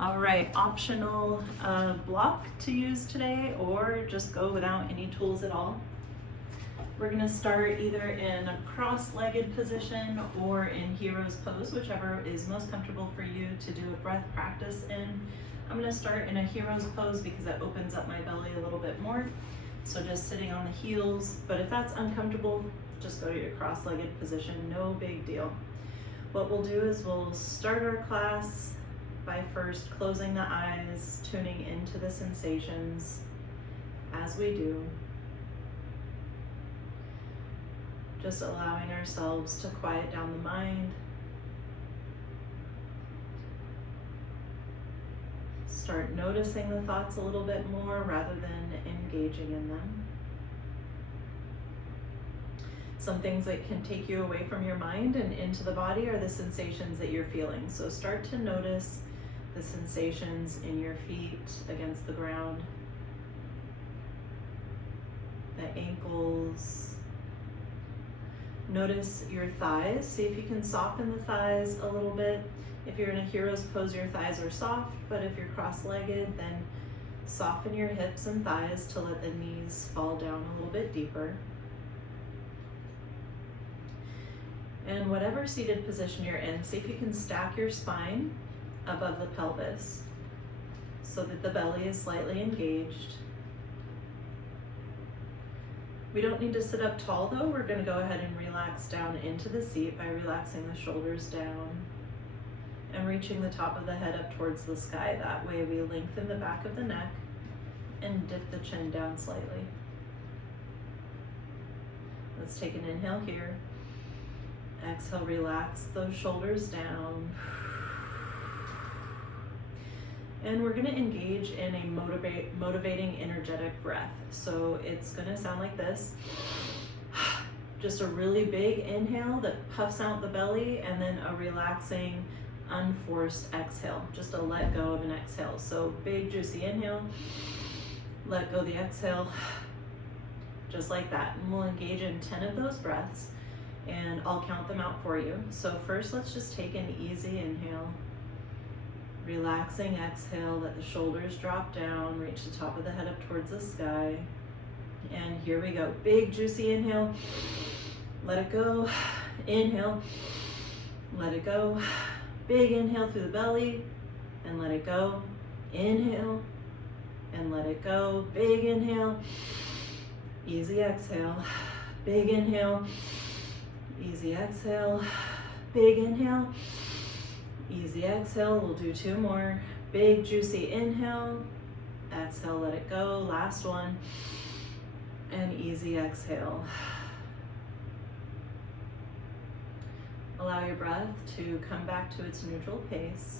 All right, optional block to use today, or just go without any tools at all. We're gonna start either in a cross-legged position or in hero's pose, whichever is most comfortable for you to do a breath practice in. I'm gonna start in a hero's pose because that opens up my belly a little bit more. So just sitting on the heels, but if that's uncomfortable, just go to your cross-legged position, no big deal. What we'll do is we'll start our class by first closing the eyes, tuning into the sensations as we do. Just allowing ourselves to quiet down the mind. Start noticing the thoughts a little bit more rather than engaging in them. Some things that can take you away from your mind and into the body are the sensations that you're feeling. So start to notice the sensations in your feet against the ground, the ankles. Notice your thighs. See if you can soften the thighs a little bit. If you're in a hero's pose, your thighs are soft, but if you're cross-legged, then soften your hips and thighs to let the knees fall down a little bit deeper. And whatever seated position you're in, see if you can stack your spine above the pelvis so that the belly is slightly engaged. We don't need to sit up tall though. We're going to go ahead and relax down into the seat by relaxing the shoulders down and reaching the top of the head up towards the sky. That way we lengthen the back of the neck and dip the chin down slightly. Let's take an inhale here. Exhale, relax those shoulders down. And we're gonna engage in a motivating, energetic breath. So it's gonna sound like this. Just a really big inhale that puffs out the belly, and then a relaxing, unforced exhale. Just a let go of an exhale. So big, juicy inhale, let go the exhale, just like that. And we'll engage in 10 of those breaths, and I'll count them out for you. So first, let's just take an easy inhale. Relaxing exhale, let the shoulders drop down, reach the top of the head up towards the sky. And here we go. Big juicy inhale, let it go. Inhale, let it go. Big inhale through the belly and let it go. Inhale and let it go. Big inhale, easy exhale. Big inhale, easy exhale. Big inhale, easy exhale. We'll do 2 more. Big juicy inhale, exhale, let it go. Last one, and easy exhale. Allow your breath to come back to its neutral pace.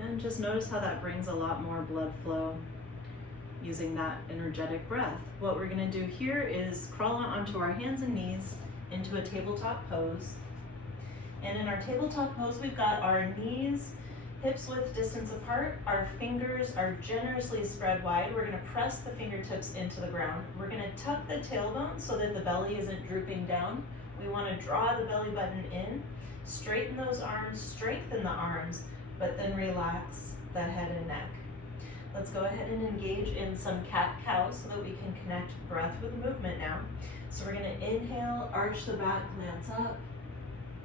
And just notice how that brings a lot more blood flow using that energetic breath. What we're gonna do here is crawl onto our hands and knees into a tabletop pose. And in our tabletop pose, we've got our knees hips width distance apart. Our fingers are generously spread wide. We're gonna press the fingertips into the ground. We're gonna tuck the tailbone so that the belly isn't drooping down. We wanna draw the belly button in, straighten those arms, strengthen the arms, but then relax the head and neck. Let's go ahead and engage in some cat-cow so that we can connect breath with movement now. So we're gonna inhale, arch the back, glance up.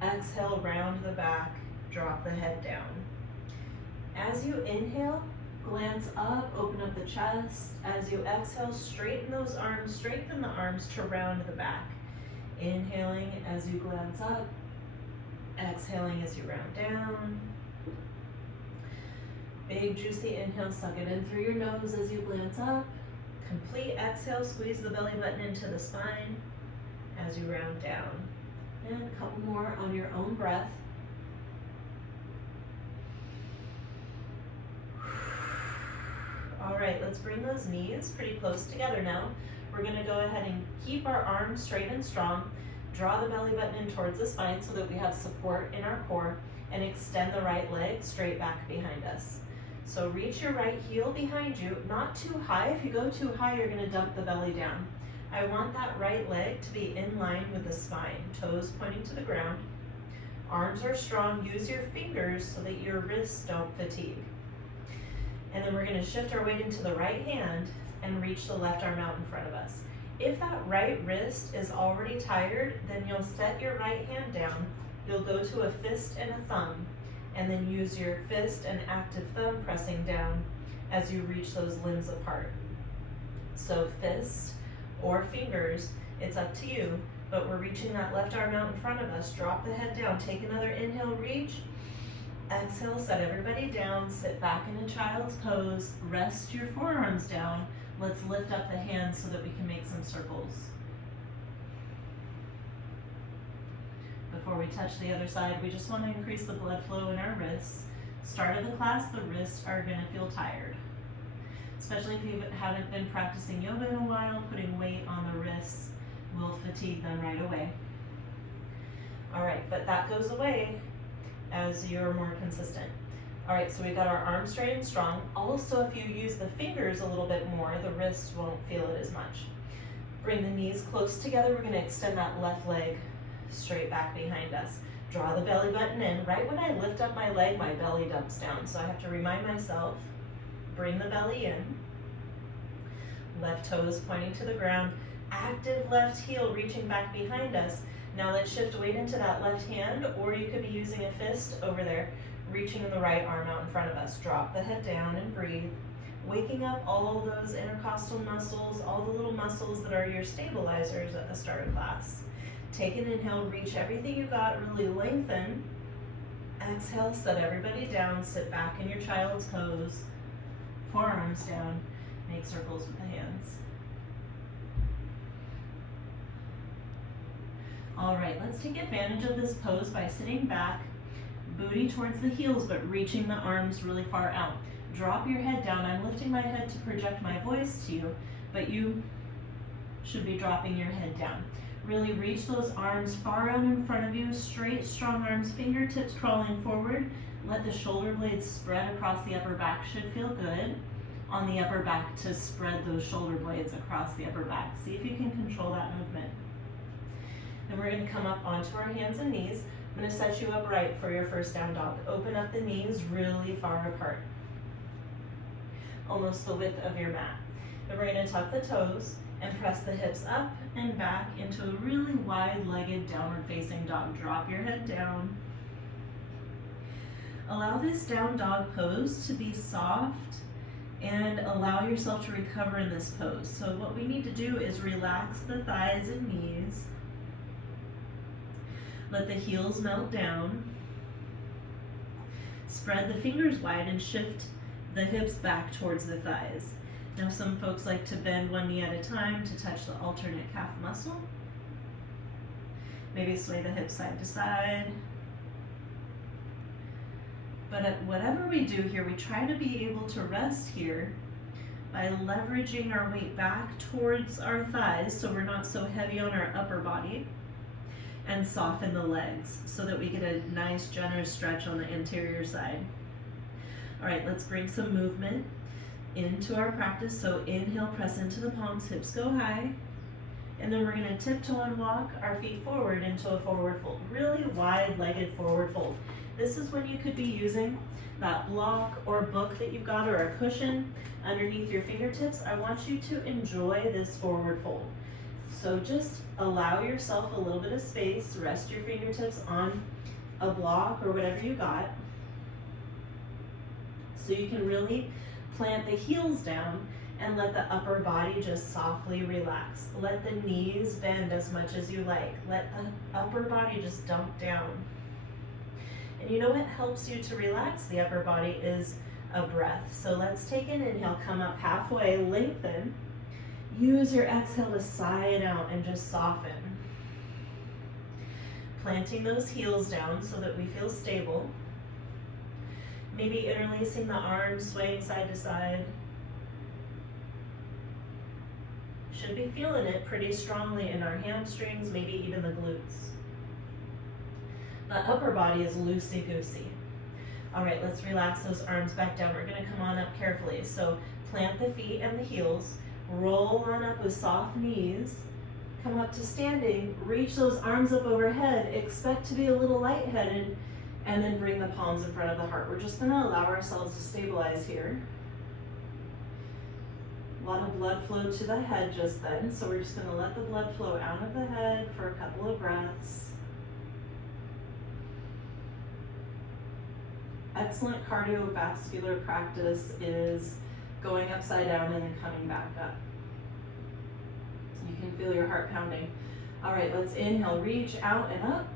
Exhale, round the back, drop the head down. As you inhale, glance up, open up the chest. As you exhale, straighten those arms, strengthen the arms to round the back. Inhaling as you glance up, exhaling as you round down. Big juicy inhale, suck it in through your nose as you glance up. Complete exhale, squeeze the belly button into the spine as you round down. And a couple more on your own breath. All right, let's bring those knees pretty close together now. We're gonna go ahead and keep our arms straight and strong. Draw the belly button in towards the spine so that we have support in our core, and extend the right leg straight back behind us. So reach your right heel behind you, not too high. If you go too high, you're gonna dump the belly down. I want that right leg to be in line with the spine, toes pointing to the ground. Arms are strong, use your fingers so that your wrists don't fatigue. And then we're gonna shift our weight into the right hand and reach the left arm out in front of us. If that right wrist is already tired, then you'll set your right hand down, you'll go to a fist and a thumb, and then use your fist and active thumb pressing down as you reach those limbs apart. So fist or fingers, it's up to you, but we're reaching that left arm out in front of us. Drop the head down, take another inhale, reach. Exhale, set everybody down, sit back in a child's pose, rest your forearms down. Let's lift up the hands so that we can make some circles. Before we touch the other side, we just want to increase the blood flow in our wrists. Start of the class, the wrists are going to feel tired. Especially if you haven't been practicing yoga in a while, putting weight on the wrists will fatigue them right away. All right, but that goes away as you're more consistent. All right, so we got our arms straight and strong. Also, if you use the fingers a little bit more, the wrists won't feel it as much. Bring the knees close together. We're gonna extend that left leg straight back behind us. Draw the belly button in. Right when I lift up my leg, my belly dumps down. So I have to remind myself, bring the belly in. Left toes pointing to the ground. Active left heel reaching back behind us. Now let's shift weight into that left hand, or you could be using a fist over there, reaching the right arm out in front of us. Drop the head down and breathe. Waking up all those intercostal muscles, all the little muscles that are your stabilizers at the start of class. Take an inhale, reach everything you got, really lengthen. Exhale, set everybody down, sit back in your child's pose. Forearms down, make circles with the hands. All right, let's take advantage of this pose by sitting back, booty towards the heels, but reaching the arms really far out. Drop your head down. I'm lifting my head to project my voice to you, but you should be dropping your head down. Really reach those arms far out in front of you, straight, strong arms, fingertips crawling forward. Let the shoulder blades spread across the upper back. Should feel good on the upper back to spread those shoulder blades across the upper back. See if you can control that movement. Then we're going to come up onto our hands and knees. I'm going to set you up right for your first down dog. Open up the knees really far apart, almost the width of your mat. Then we're going to tuck the toes and press the hips up and back into a really wide-legged downward facing dog. Drop your head down. Allow this down dog pose to be soft and allow yourself to recover in this pose. So what we need to do is relax the thighs and knees. Let the heels melt down. Spread the fingers wide and shift the hips back towards the thighs. Now some folks like to bend one knee at a time to touch the alternate calf muscle. Maybe sway the hips side to side. But at whatever we do here, we try to be able to rest here by leveraging our weight back towards our thighs so we're not so heavy on our upper body, and soften the legs so that we get a nice generous stretch on the anterior side. All right, let's bring some movement into our practice. So inhale, press into the palms, hips go high, and then we're gonna tiptoe and walk our feet forward into a forward fold, really wide-legged forward fold. This is when you could be using that block or book that you've got or a cushion underneath your fingertips. I want you to enjoy this forward fold. So just allow yourself a little bit of space, rest your fingertips on a block or whatever you got, so you can really plant the heels down and let the upper body just softly relax. Let the knees bend as much as you like. Let the upper body just dump down. And you know what helps you to relax the upper body is a breath. So let's take an inhale, come up halfway, lengthen. Use your exhale to sigh it out and just soften. Planting those heels down so that we feel stable. Maybe interlacing the arms, swaying side to side. Should be feeling it pretty strongly in our hamstrings, maybe even the glutes. The upper body is loosey-goosey. All right, let's relax those arms back down. We're gonna come on up carefully. So plant the feet and the heels. Roll on up with soft knees. Come up to standing, reach those arms up overhead, expect to be a little lightheaded, and then bring the palms in front of the heart. We're just gonna allow ourselves to stabilize here. A lot of blood flow to the head just then, so we're just gonna let the blood flow out of the head for a couple of breaths. Excellent cardiovascular practice is going upside down and then coming back up. You can feel your heart pounding. All right, let's inhale, reach out and up.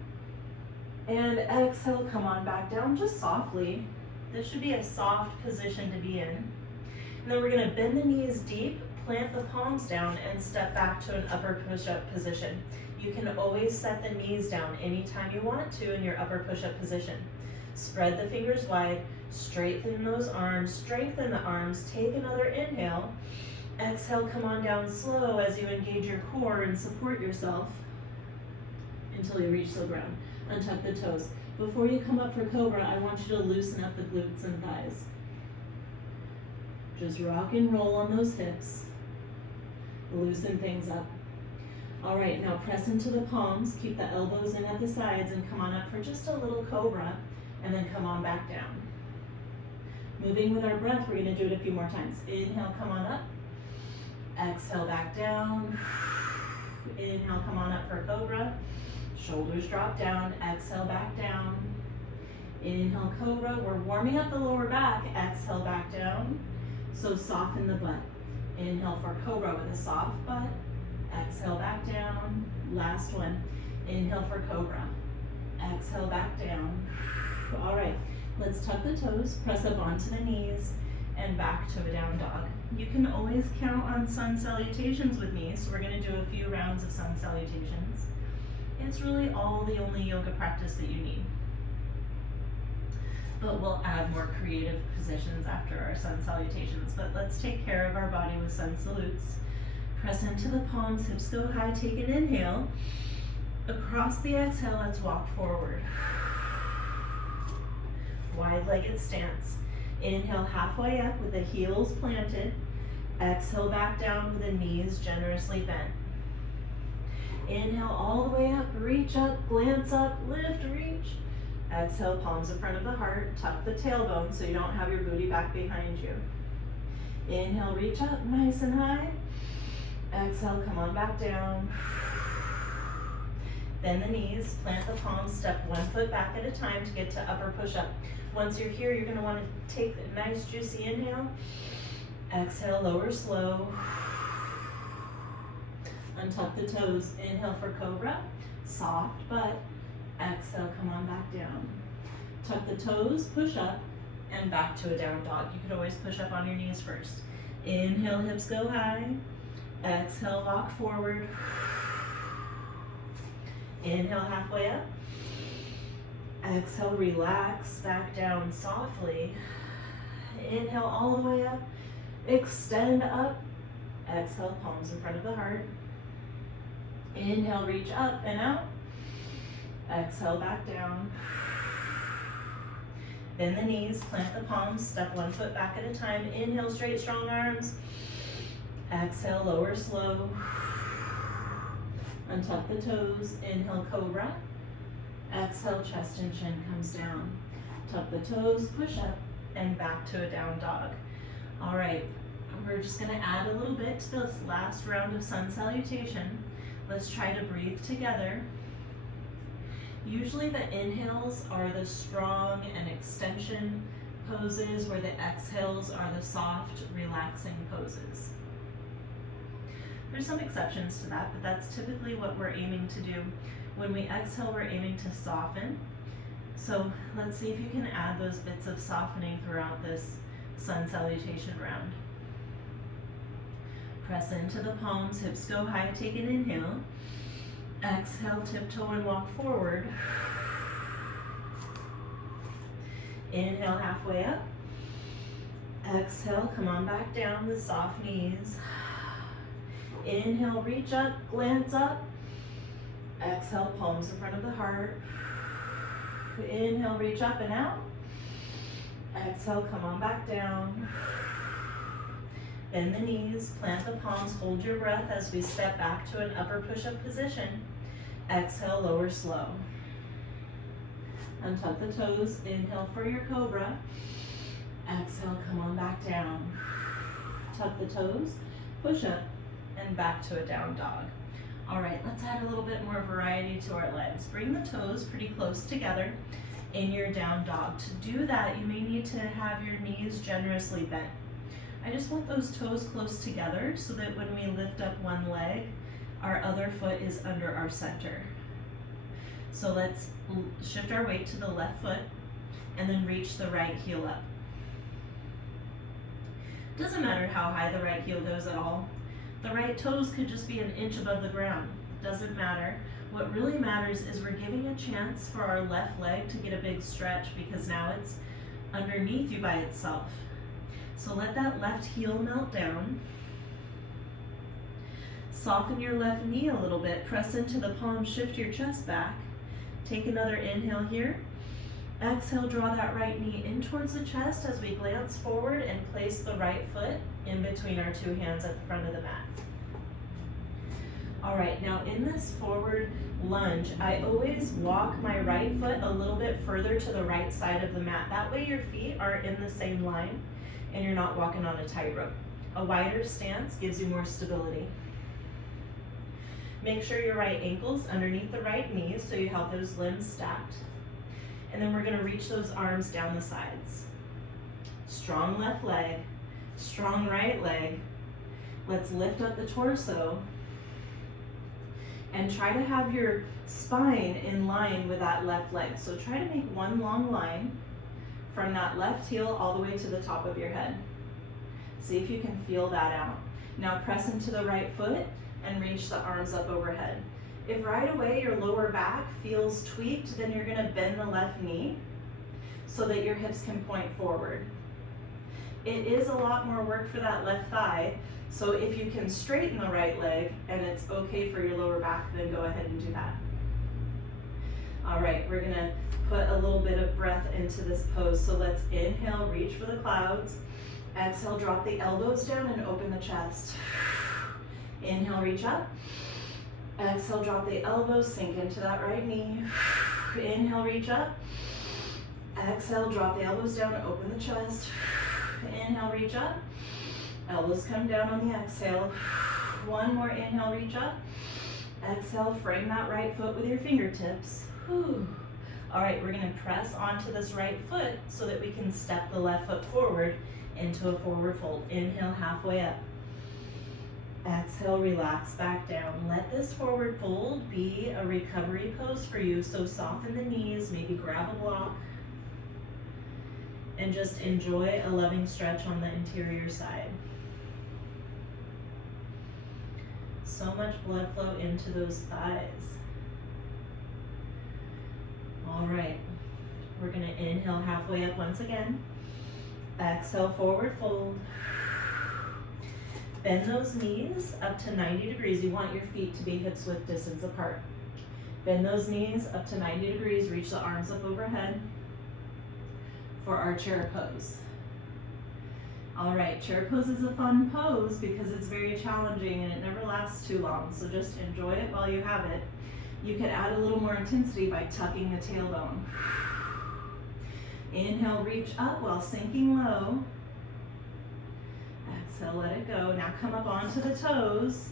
And exhale, come on back down just softly. This should be a soft position to be in. And then we're gonna bend the knees deep, plant the palms down, and step back to an upper push-up position. You can always set the knees down anytime you want to in your upper push-up position. Spread the fingers wide, straighten those arms, strengthen the arms, take another inhale. Exhale, come on down slow as you engage your core and support yourself until you reach the ground. Untuck the toes. Before you come up for cobra, I want you to loosen up the glutes and thighs. Just rock and roll on those hips. Loosen things up. All right, now press into the palms, keep the elbows in at the sides, and come on up for just a little cobra, and then come on back down. Moving with our breath, we're gonna do it a few more times. Inhale, come on up. Exhale, back down. Inhale, come on up for cobra. Shoulders drop down, exhale, back down. Inhale, cobra. We're warming up the lower back. Exhale, back down. So soften the butt. Inhale for cobra with a soft butt. Exhale, back down. Last one. Inhale for cobra. Exhale, back down. All right, let's tuck the toes, press up onto the knees, and back to a down dog. You can always count on sun salutations with me, so we're gonna do a few rounds of sun salutations. It's really the only yoga practice that you need. But we'll add more creative positions after our sun salutations. But let's take care of our body with sun salutes. Press into the palms, hips go high, take an inhale. Across the exhale, let's walk forward. Wide-legged stance. Inhale halfway up with the heels planted. Exhale back down with the knees generously bent. Inhale all the way up, reach up, glance up, lift, reach. Exhale, palms in front of the heart, tuck the tailbone so you don't have your booty back behind you. Inhale, reach up, nice and high. Exhale, come on back down. Bend the knees, plant the palms, step one foot back at a time to get to upper push-up. Once you're here, you're gonna wanna take a nice juicy inhale. Exhale, lower slow. Untuck the toes, inhale for cobra, soft butt. Exhale, come on back down. Tuck the toes, push up, and back to a down dog. You could always push up on your knees first. Inhale, hips go high. Exhale, walk forward. Inhale, halfway up. Exhale, relax, back down softly. Inhale all the way up. Extend up. Exhale, palms in front of the heart. Inhale, reach up and out. Exhale, back down. Bend the knees, plant the palms, step one foot back at a time. Inhale, straight, strong arms. Exhale, lower slow. Untuck the toes, inhale, cobra. Exhale, chest and chin comes down. Tuck the toes, push up, and back to a down dog. All right, we're just gonna add a little bit to this last round of sun salutation. Let's try to breathe together. Usually the inhales are the strong and extension poses, where the exhales are the soft, relaxing poses. There's some exceptions to that, but that's typically what we're aiming to do. When we exhale, we're aiming to soften. So let's see if you can add those bits of softening throughout this sun salutation round. Press into the palms, hips go high, take an inhale. Exhale, tiptoe and walk forward. Inhale, halfway up. Exhale, come on back down with soft knees. Inhale, reach up, glance up. Exhale, palms in front of the heart. Inhale, reach up and out. Exhale, come on back down. Bend the knees, plant the palms, hold your breath as we step back to an upper push-up position. Exhale, lower slow. Untuck the toes, inhale for your cobra. Exhale, come on back down. Tuck the toes, push up, and back to a down dog. All right, let's add a little bit more variety to our legs. Bring the toes pretty close together in your down dog. To do that, you may need to have your knees generously bent. I just want those toes close together so that when we lift up one leg, our other foot is under our center. So let's shift our weight to the left foot and then reach the right heel up. Doesn't matter how high the right heel goes at all. The right toes could just be an inch above the ground. Doesn't matter. What really matters is we're giving a chance for our left leg to get a big stretch because now it's underneath you by itself. So let that left heel melt down. Soften your left knee a little bit. Press into the palm, shift your chest back. Take another inhale here. Exhale, draw that right knee in towards the chest as we glance forward and place the right foot in between our two hands at the front of the mat. All right, now in this forward lunge, I always walk my right foot a little bit further to the right side of the mat. That way your feet are in the same line and you're not walking on a tightrope. A wider stance gives you more stability. Make sure your right ankle's underneath the right knees so you have those limbs stacked. And then we're gonna reach those arms down the sides. Strong left leg, strong right leg. Let's lift up the torso and try to have your spine in line with that left leg. So try to make one long line from that left heel all the way to the top of your head. See if you can feel that out. Now press into the right foot and reach the arms up overhead. If right away your lower back feels tweaked, then you're gonna bend the left knee so that your hips can point forward. It is a lot more work for that left thigh, so if you can straighten the right leg and it's okay for your lower back, then go ahead and do that. All right, we're gonna put a little bit of breath into this pose. So let's inhale, reach for the clouds. Exhale, drop the elbows down and open the chest. Inhale, reach up. Exhale, drop the elbows, sink into that right knee. Inhale, reach up. Exhale, drop the elbows down, open the chest. Inhale, reach up. Elbows come down on the exhale. One more inhale, reach up. Exhale, frame that right foot with your fingertips. Whew. All right, we're gonna press onto this right foot so that we can step the left foot forward into a forward fold. Inhale, halfway up. Exhale, relax back down. Let this forward fold be a recovery pose for you. So soften the knees, maybe grab a block, and just enjoy a loving stretch on the interior side. So much blood flow into those thighs. All right, we're gonna inhale halfway up once again. Exhale, forward fold. Bend those knees up to 90 degrees. You want your feet to be hips width distance apart. Bend those knees up to 90 degrees. Reach the arms up overhead for our chair pose. All right, chair pose is a fun pose because it's very challenging and it never lasts too long. So just enjoy it while you have it. You could add a little more intensity by tucking the tailbone. Inhale, reach up while sinking low. Exhale, let it go. Now come up onto the toes.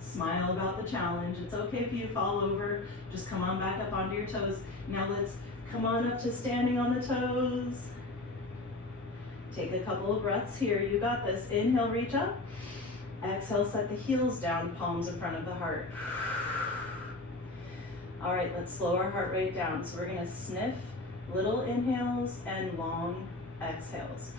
Smile about the challenge. It's okay if you fall over. Just come on back up onto your toes. Now let's come on up to standing on the toes. Take a couple of breaths here. You got this. Inhale, reach up. Exhale, set the heels down, palms in front of the heart. All right, let's slow our heart rate down. So we're gonna sniff little inhales and long exhales.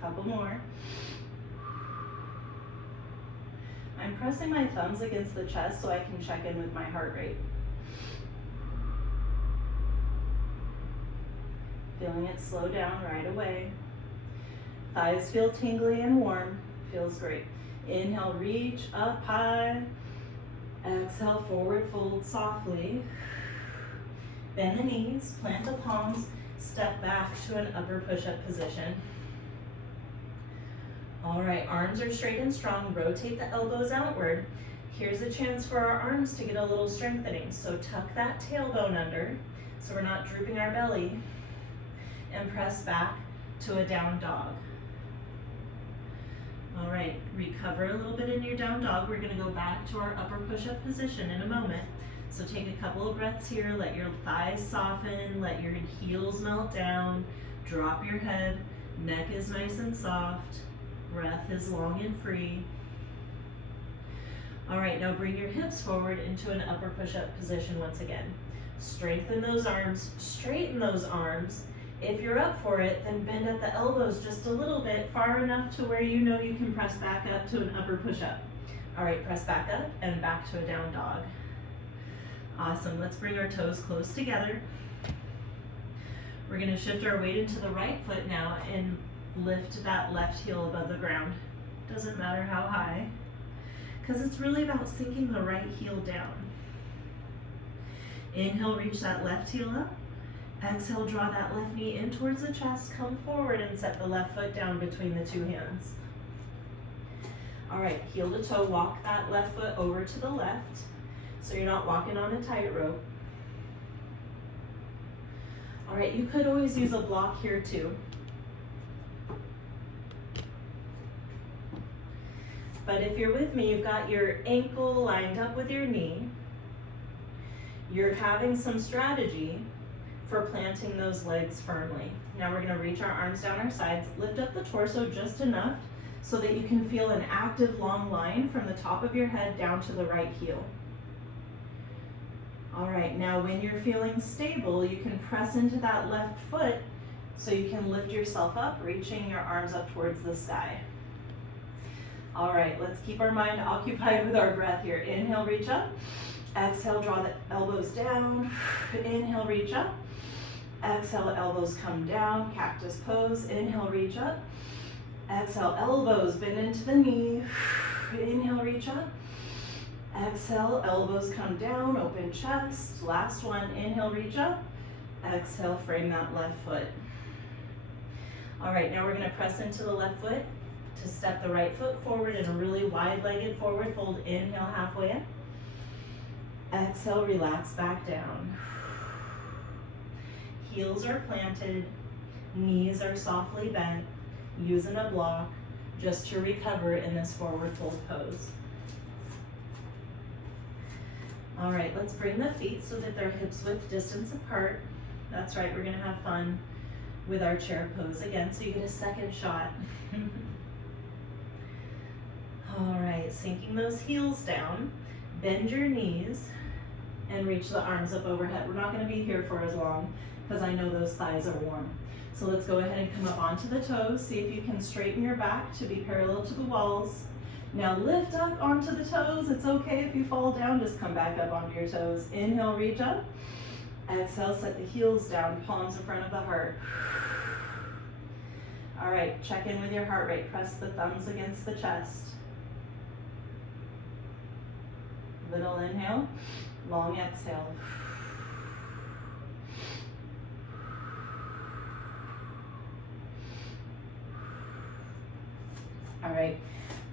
Couple more. I'm pressing my thumbs against the chest so I can check in with my heart rate. Feeling it slow down right away. Thighs feel tingly and warm. Feels great. Inhale, reach up high. Exhale, forward fold softly. Bend the knees, plant the palms, step back to an upper push-up position. All right, arms are straight and strong. Rotate the elbows outward. Here's a chance for our arms to get a little strengthening. So tuck that tailbone under so we're not drooping our belly, and press back to a down dog. All right, recover a little bit in your down dog. We're gonna go back to our upper push-up position in a moment. So take a couple of breaths here, let your thighs soften, let your heels melt down, drop your head, neck is nice and soft, breath is long and free. All right, now bring your hips forward into an upper push-up position once again. Strengthen those arms, straighten those arms. If you're up for it, then bend at the elbows just a little bit, far enough to where you know you can press back up to an upper push-up. All right, press back up and back to a down dog. Awesome, let's bring our toes close together. We're gonna shift our weight into the right foot now and lift that left heel above the ground. Doesn't matter how high, because it's really about sinking the right heel down. Inhale, reach that left heel up. Exhale, draw that left knee in towards the chest, come forward and set the left foot down between the two hands. All right, heel to toe, walk that left foot over to the left so you're not walking on a tightrope. All right, you could always use a block here too. But if you're with me, you've got your ankle lined up with your knee. You're having some strategy for planting those legs firmly. Now we're gonna reach our arms down our sides, lift up the torso just enough so that you can feel an active long line from the top of your head down to the right heel. All right, now when you're feeling stable, you can press into that left foot so you can lift yourself up, reaching your arms up towards the sky. All right, let's keep our mind occupied with our breath here. Inhale, reach up. Exhale, draw the elbows down. Inhale, reach up. Exhale, elbows come down, cactus pose. Inhale, reach up. Exhale, elbows bend into the knee. Inhale, reach up. Exhale, elbows come down, open chest. Last one, inhale, reach up. Exhale, frame that left foot. All right, now we're gonna press into the left foot to step the right foot forward in a really wide-legged forward fold. Inhale, halfway up. Exhale, relax back down. Heels are planted, knees are softly bent, using a block just to recover in this forward fold pose. All right, let's bring the feet so that they're hips width distance apart. That's right, we're gonna have fun with our chair pose again, so you get a second shot. All right, sinking those heels down, bend your knees, and reach the arms up overhead. We're not gonna be here for as long because I know those thighs are warm. So let's go ahead and come up onto the toes. See if you can straighten your back to be parallel to the walls. Now lift up onto the toes. It's okay if you fall down, just come back up onto your toes. Inhale, reach up. Exhale, set the heels down, palms in front of the heart. All right, check in with your heart rate. Press the thumbs against the chest. Little inhale, long exhale. All right,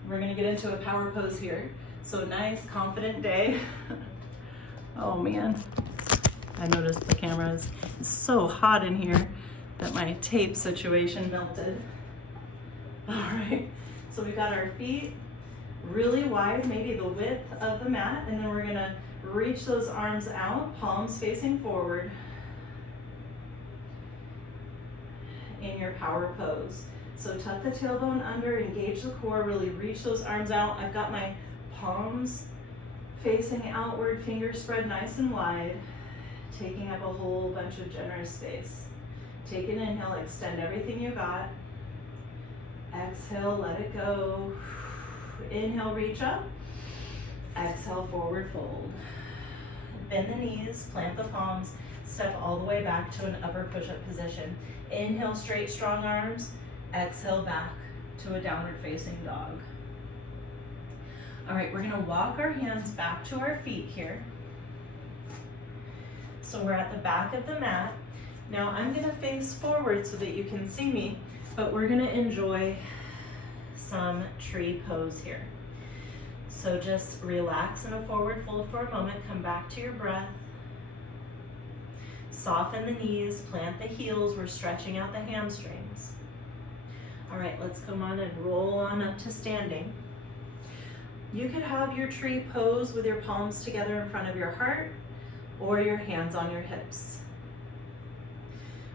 we're gonna get into a power pose here. So nice, confident day. Oh man, I noticed the camera is so hot in here that my tape situation melted. All right, so we've got our feet really wide, maybe the width of the mat, and then we're gonna reach those arms out, palms facing forward in your power pose. So tuck the tailbone under, engage the core, really reach those arms out. I've got my palms facing outward, fingers spread nice and wide, taking up a whole bunch of generous space. Take an inhale, extend everything you got. Exhale, let it go. Inhale, reach up. Exhale, forward fold. Bend the knees, plant the palms, step all the way back to an upper push-up position. Inhale, straight, strong arms. Exhale, back to a downward facing dog. All right, we're gonna walk our hands back to our feet here. So we're at the back of the mat. Now I'm gonna face forward so that you can see me, but we're gonna enjoy some tree pose here. So just relax in a forward fold for a moment, come back to your breath. Soften the knees, plant the heels, we're stretching out the hamstrings. All right, let's come on and roll on up to standing. You could have your tree pose with your palms together in front of your heart or your hands on your hips,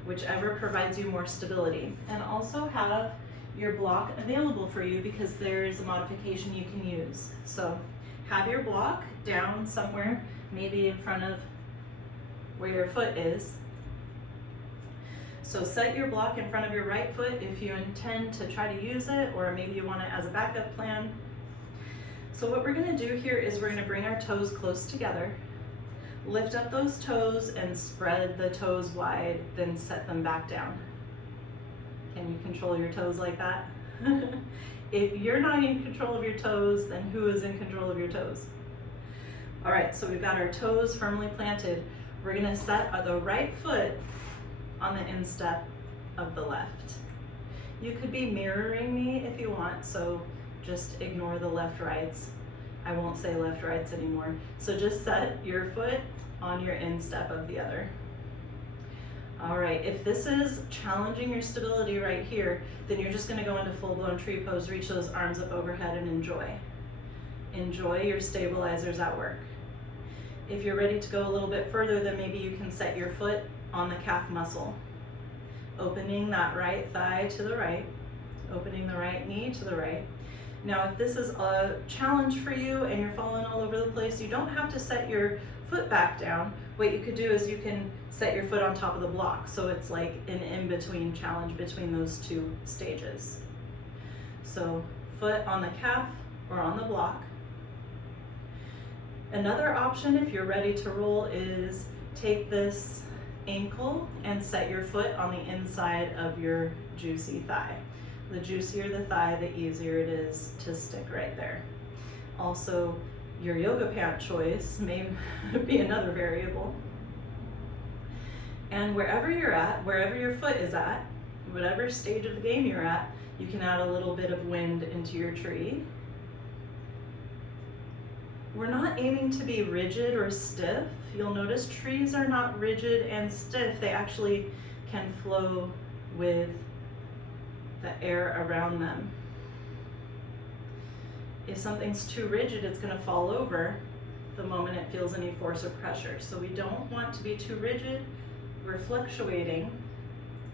whichever provides you more stability. And also have your block available for you because there is a modification you can use. So have your block down somewhere, maybe in front of where your foot is. So set your block in front of your right foot if you intend to try to use it, or maybe you want it as a backup plan. So what we're gonna do here is we're gonna bring our toes close together, lift up those toes and spread the toes wide, then set them back down. Can you control your toes like that? If you're not in control of your toes, then who is in control of your toes? All right, so we've got our toes firmly planted. We're gonna set the right foot on the instep of the left. You could be mirroring me if you want, so just ignore the left rights. I won't say left rights anymore. So just set your foot on your instep of the other. All right, if this is challenging your stability right here, then you're just gonna go into full-blown tree pose, reach those arms up overhead and enjoy. Enjoy your stabilizers at work. If you're ready to go a little bit further, then maybe you can set your foot on the calf muscle, opening that right thigh to the right, opening the right knee to the right. Now, if this is a challenge for you and you're falling all over the place, you don't have to set your foot back down. What you could do is you can set your foot on top of the block. So it's like an in-between challenge between those two stages. So foot on the calf or on the block. Another option, if you're ready to roll, is take this ankle and set your foot on the inside of your juicy thigh. The juicier the thigh, the easier it is to stick right there. Also, your yoga pant choice may be another variable. And wherever you're at, wherever your foot is at, whatever stage of the game you're at, you can add a little bit of wind into your tree. We're not aiming to be rigid or stiff. You'll notice trees are not rigid and stiff. They actually can flow with the air around them. If something's too rigid, it's going to fall over the moment it feels any force or pressure. So we don't want to be too rigid. We're fluctuating,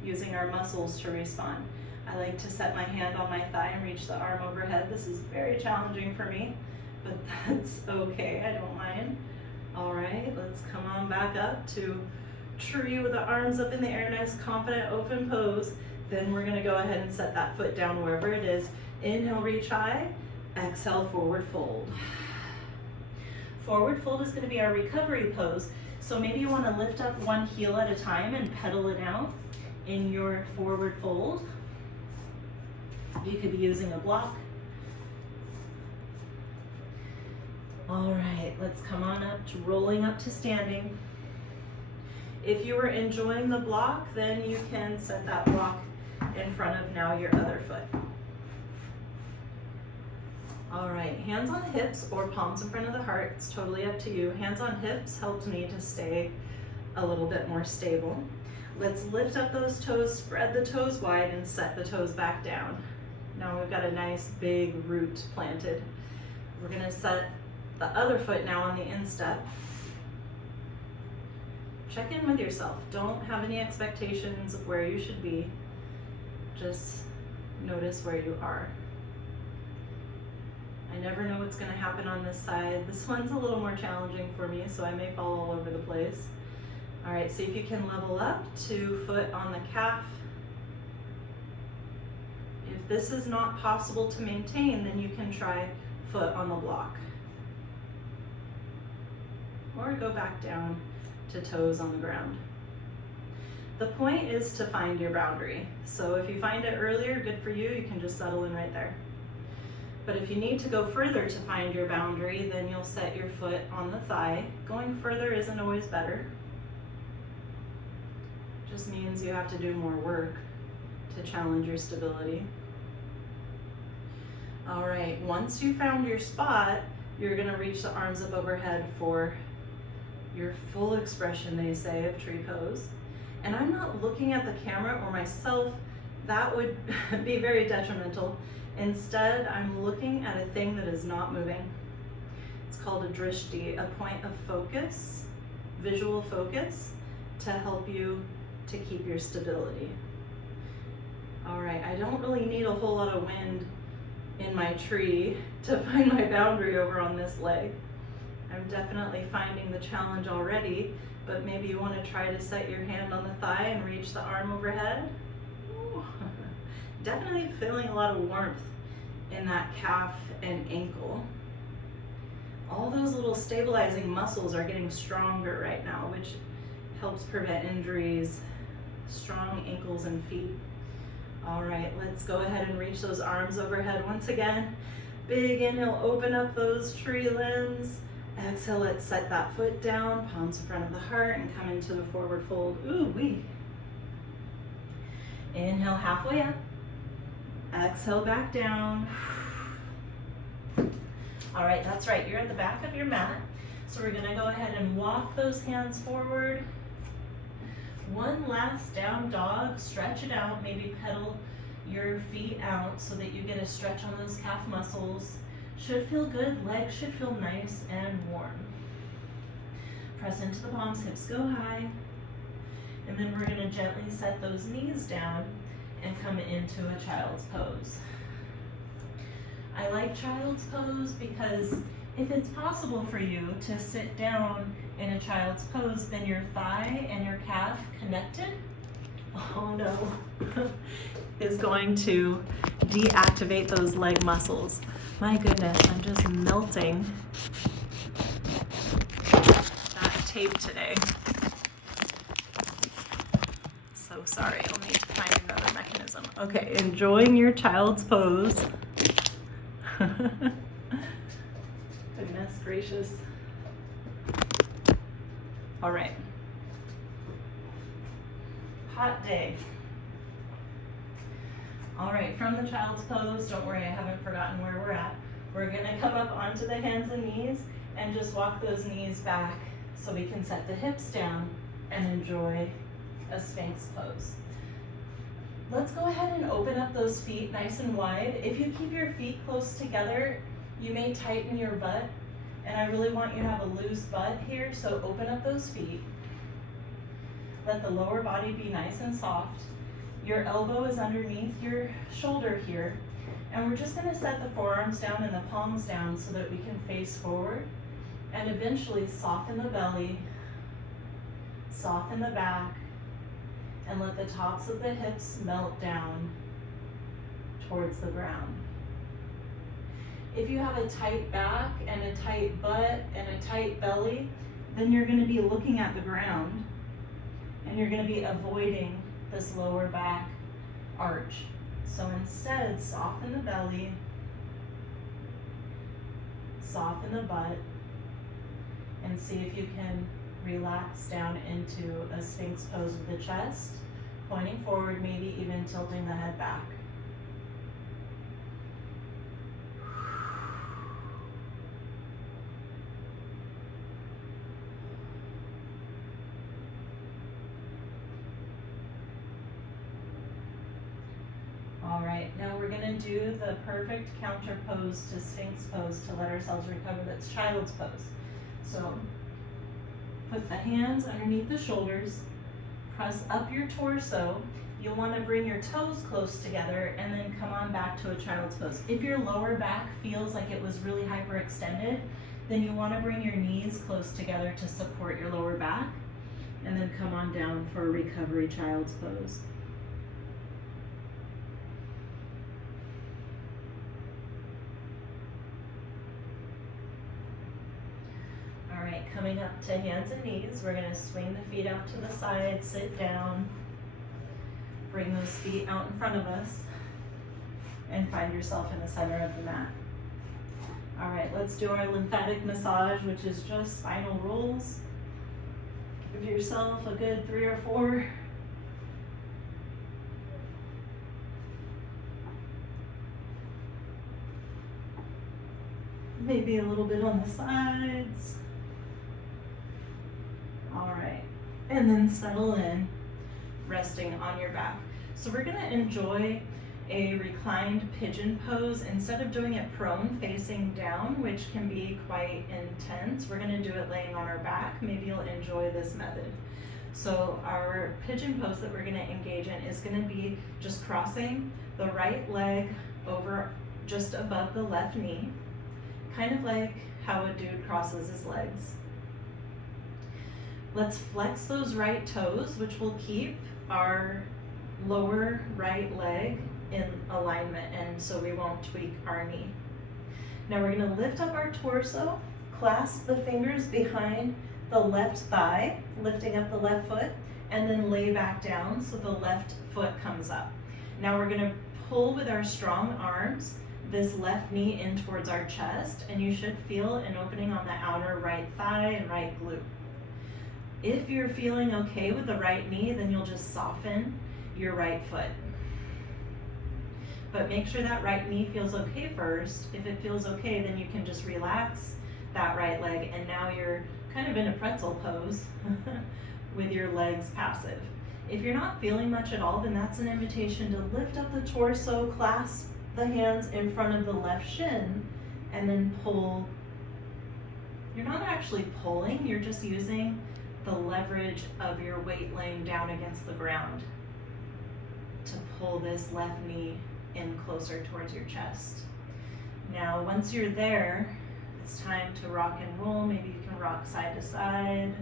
using our muscles to respond. I like to set my hand on my thigh and reach the arm overhead. This is very challenging for me, but that's okay, I don't mind. All right, let's come on back up to tree with the arms up in the air, nice confident open pose. Then we're gonna go ahead and set that foot down wherever it is. Inhale, reach high. Exhale, forward fold. Forward fold is gonna be our recovery pose. So maybe you wanna lift up one heel at a time and pedal it out in your forward fold. You could be using a block. All right, let's come on up to rolling up to standing. If you are enjoying the block, then you can set that block in front of now your other foot. All right, hands on hips or palms in front of the heart, it's totally up to you. Hands on hips helps me to stay a little bit more stable. Let's lift up those toes, spread the toes wide and set the toes back down. Now we've got a nice big root planted. We're gonna set the other foot now on the instep. Check in with yourself. Don't have any expectations of where you should be. Just notice where you are. I never know what's gonna happen on this side. This one's a little more challenging for me, so I may fall all over the place. All right, see if you can level up to foot on the calf. If this is not possible to maintain, then you can try foot on the block. Or go back down to toes on the ground. The point is to find your boundary. So if you find it earlier, good for you, you can just settle in right there. But if you need to go further to find your boundary, then you'll set your foot on the thigh. Going further isn't always better. Just means you have to do more work to challenge your stability. All right, once you found your spot, you're gonna reach the arms up overhead for your full expression, they say, of tree pose. And I'm not looking at the camera or myself. That would be very detrimental. Instead, I'm looking at a thing that is not moving. It's called a drishti, a point of focus, visual focus, to help you to keep your stability. All right, I don't really need a whole lot of wind in my tree to find my boundary over on this leg. I'm definitely finding the challenge already, but maybe you want to try to set your hand on the thigh and reach the arm overhead. Ooh. Definitely feeling a lot of warmth in that calf and ankle. All those little stabilizing muscles are getting stronger right now, which helps prevent injuries. Strong ankles and feet. All right, let's go ahead and reach those arms overhead once again. Big inhale, open up those tree limbs. Exhale, let's set that foot down, palms in front of the heart, and come into the forward fold. Ooh wee. Inhale halfway up. Exhale back down. All right, that's right, you're at the back of your mat. So we're gonna go ahead and walk those hands forward. One last down dog, stretch it out, maybe pedal your feet out so that you get a stretch on those calf muscles. Should feel good, legs should feel nice and warm. Press into the palms, hips go high. And then we're gonna gently set those knees down and come into a child's pose. I like child's pose because if it's possible for you to sit down in a child's pose, then your thigh and your calf connected, oh no, is going to deactivate those leg muscles. My goodness, I'm just melting that tape today. So sorry, I'll need to find another mechanism. Okay, enjoying your child's pose. Goodness gracious. All right. Hot day. All right, from the child's pose, don't worry, I haven't forgotten where we're at. We're gonna come up onto the hands and knees and just walk those knees back so we can set the hips down and enjoy a Sphinx pose. Let's go ahead and open up those feet nice and wide. If you keep your feet close together, you may tighten your butt, and I really want you to have a loose butt here, so open up those feet. Let the lower body be nice and soft. Your elbow is underneath your shoulder here, and we're just gonna set the forearms down and the palms down so that we can face forward, and eventually soften the belly, soften the back, and let the tops of the hips melt down towards the ground. If you have a tight back and a tight butt and a tight belly, then you're gonna be looking at the ground and you're gonna be avoiding this lower back arch. So instead, soften the belly, soften the butt, and see if you can relax down into a Sphinx pose with the chest, pointing forward, maybe even tilting the head back. All right, now we're gonna do the perfect counter pose to Sphinx pose to let ourselves recover. That's child's pose. So put the hands underneath the shoulders, press up your torso. You'll wanna bring your toes close together and then come on back to a child's pose. If your lower back feels like it was really hyperextended, then you wanna bring your knees close together to support your lower back, and then come on down for a recovery child's pose. All right, coming up to hands and knees, we're gonna swing the feet out to the side, sit down, bring those feet out in front of us, and find yourself in the center of the mat. All right, let's do our lymphatic massage, which is just spinal rolls. Give yourself a good 3 or 4. Maybe a little bit on the sides. All right, and then settle in, resting on your back. So we're gonna enjoy a reclined pigeon pose. Instead of doing it prone facing down, which can be quite intense, we're gonna do it laying on our back. Maybe you'll enjoy this method. So our pigeon pose that we're gonna engage in is gonna be just crossing the right leg over just above the left knee, kind of like how a dude crosses his legs. Let's flex those right toes, which will keep our lower right leg in alignment, and so we won't tweak our knee. Now we're gonna lift up our torso, clasp the fingers behind the left thigh, lifting up the left foot, and then lay back down so the left foot comes up. Now we're gonna pull with our strong arms this left knee in towards our chest, and you should feel an opening on the outer right thigh and right glute. If you're feeling okay with the right knee, then you'll just soften your right foot. But make sure that right knee feels okay first. If it feels okay, then you can just relax that right leg, and now you're kind of in a pretzel pose with your legs passive. If you're not feeling much at all, then that's an invitation to lift up the torso, clasp the hands in front of the left shin, and then pull. You're not actually pulling, you're just using the leverage of your weight laying down against the ground to pull this left knee in closer towards your chest. Now, once you're there, it's time to rock and roll. Maybe you can rock side to side.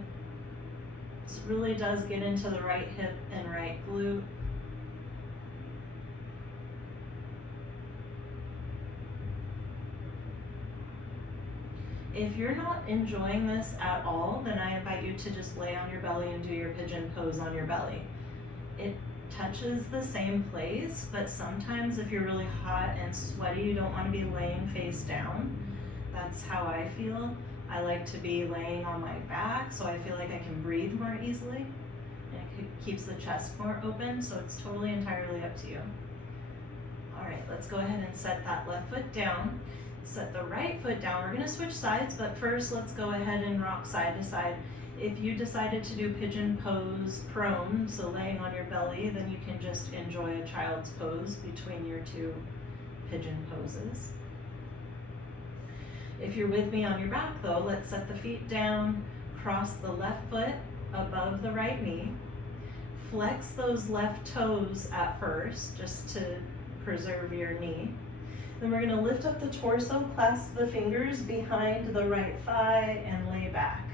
This really does get into the right hip and right glute. If you're not enjoying this at all, then I invite you to just lay on your belly and do your pigeon pose on your belly. It touches the same place, but sometimes if you're really hot and sweaty, you don't want to be laying face down. That's how I feel. I like to be laying on my back so I feel like I can breathe more easily, and it keeps the chest more open, so it's totally entirely up to you. All right, let's go ahead and set that left foot down. Set the right foot down. We're gonna switch sides, but first let's go ahead and rock side to side. If you decided to do pigeon pose prone, so laying on your belly, then you can just enjoy a child's pose between your two pigeon poses. If you're with me on your back though, let's set the feet down, cross the left foot above the right knee, flex those left toes at first, just to preserve your knee. Then we're gonna lift up the torso, clasp the fingers behind the right thigh, and lay back.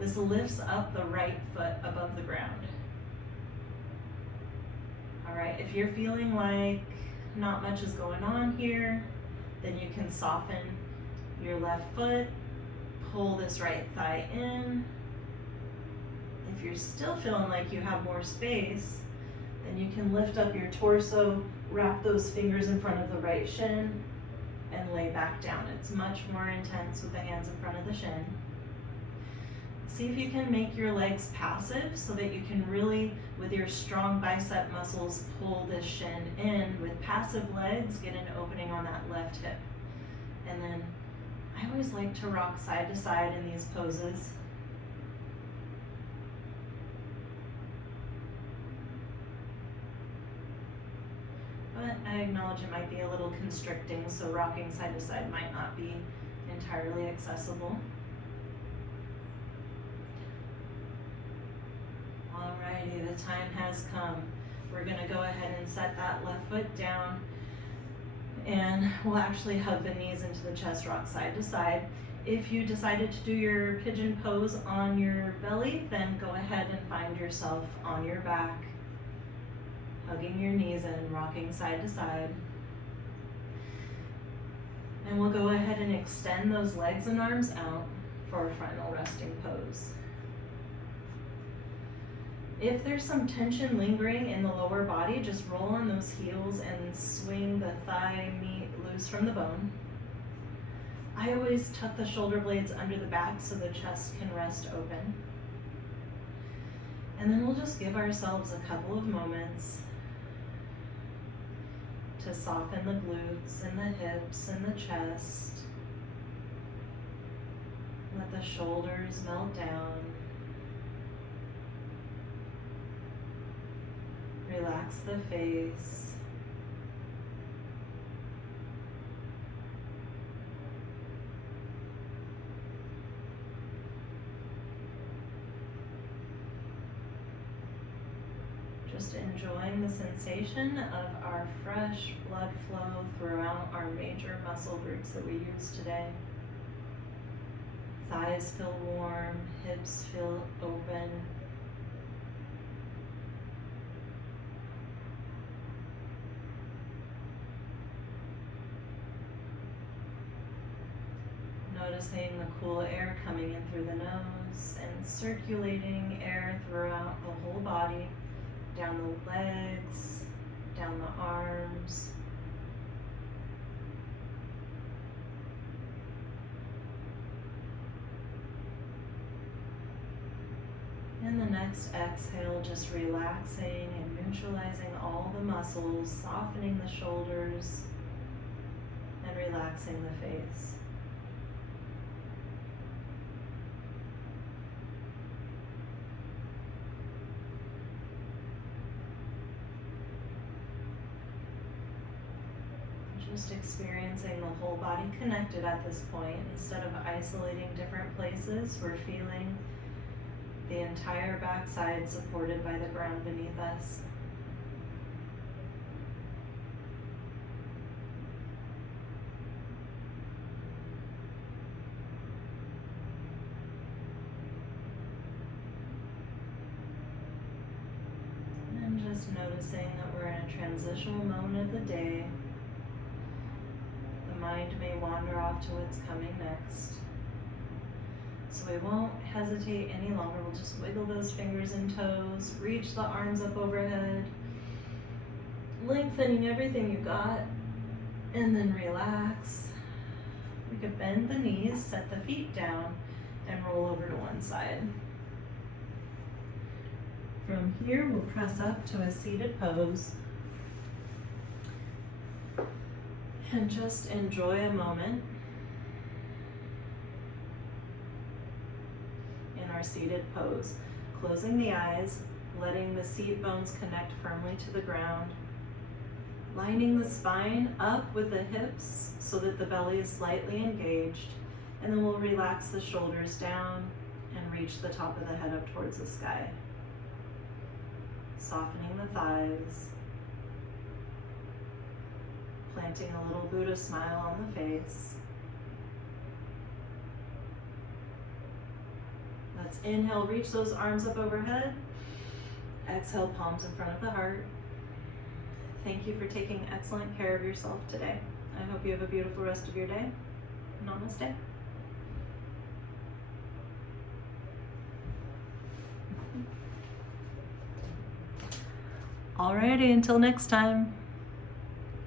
This lifts up the right foot above the ground. All right, if you're feeling like not much is going on here, then you can soften your left foot, pull this right thigh in. If you're still feeling like you have more space, then you can lift up your torso, wrap those fingers in front of the right shin, and lay back down. It's much more intense with the hands in front of the shin. See if you can make your legs passive so that you can really, with your strong bicep muscles, pull this shin in. With passive legs, get an opening on that left hip. And then I always like to rock side to side in these poses. But I acknowledge it might be a little constricting, so rocking side to side might not be entirely accessible. Alrighty, the time has come. We're gonna go ahead and set that left foot down, and we'll actually hug the knees into the chest, rock side to side. If you decided to do your pigeon pose on your belly, then go ahead and find yourself on your back, hugging your knees in, rocking side to side. And we'll go ahead and extend those legs and arms out for a final resting pose. If there's some tension lingering in the lower body, just roll on those heels and swing the thigh meat loose from the bone. I always tuck the shoulder blades under the back so the chest can rest open. And then we'll just give ourselves a couple of moments to soften the glutes and the hips and the chest. Let the shoulders melt down. Relax the face. Just enjoying the sensation of our fresh blood flow throughout our major muscle groups that we use today. Thighs feel warm, hips feel open. Noticing the cool air coming in through the nose and circulating air throughout the whole body, down the legs, down the arms. And the next exhale, just relaxing and neutralizing all the muscles, softening the shoulders and relaxing the face. Just experiencing the whole body connected at this point. Instead of isolating different places, we're feeling the entire backside supported by the ground beneath us. And just noticing that we're in a transitional moment of the day. Mind may wander off to what's coming next. So we won't hesitate any longer. We'll just wiggle those fingers and toes, reach the arms up overhead, lengthening everything you got, and then relax. We could bend the knees, set the feet down, and roll over to one side. From here, we'll press up to a seated pose. And just enjoy a moment in our seated pose. Closing the eyes, letting the seat bones connect firmly to the ground. Lining the spine up with the hips so that the belly is slightly engaged. And then we'll relax the shoulders down and reach the top of the head up towards the sky. Softening the thighs. Planting a little Buddha smile on the face. Let's inhale, reach those arms up overhead. Exhale, palms in front of the heart. Thank you for taking excellent care of yourself today. I hope you have a beautiful rest of your day. Namaste. Alrighty, until next time.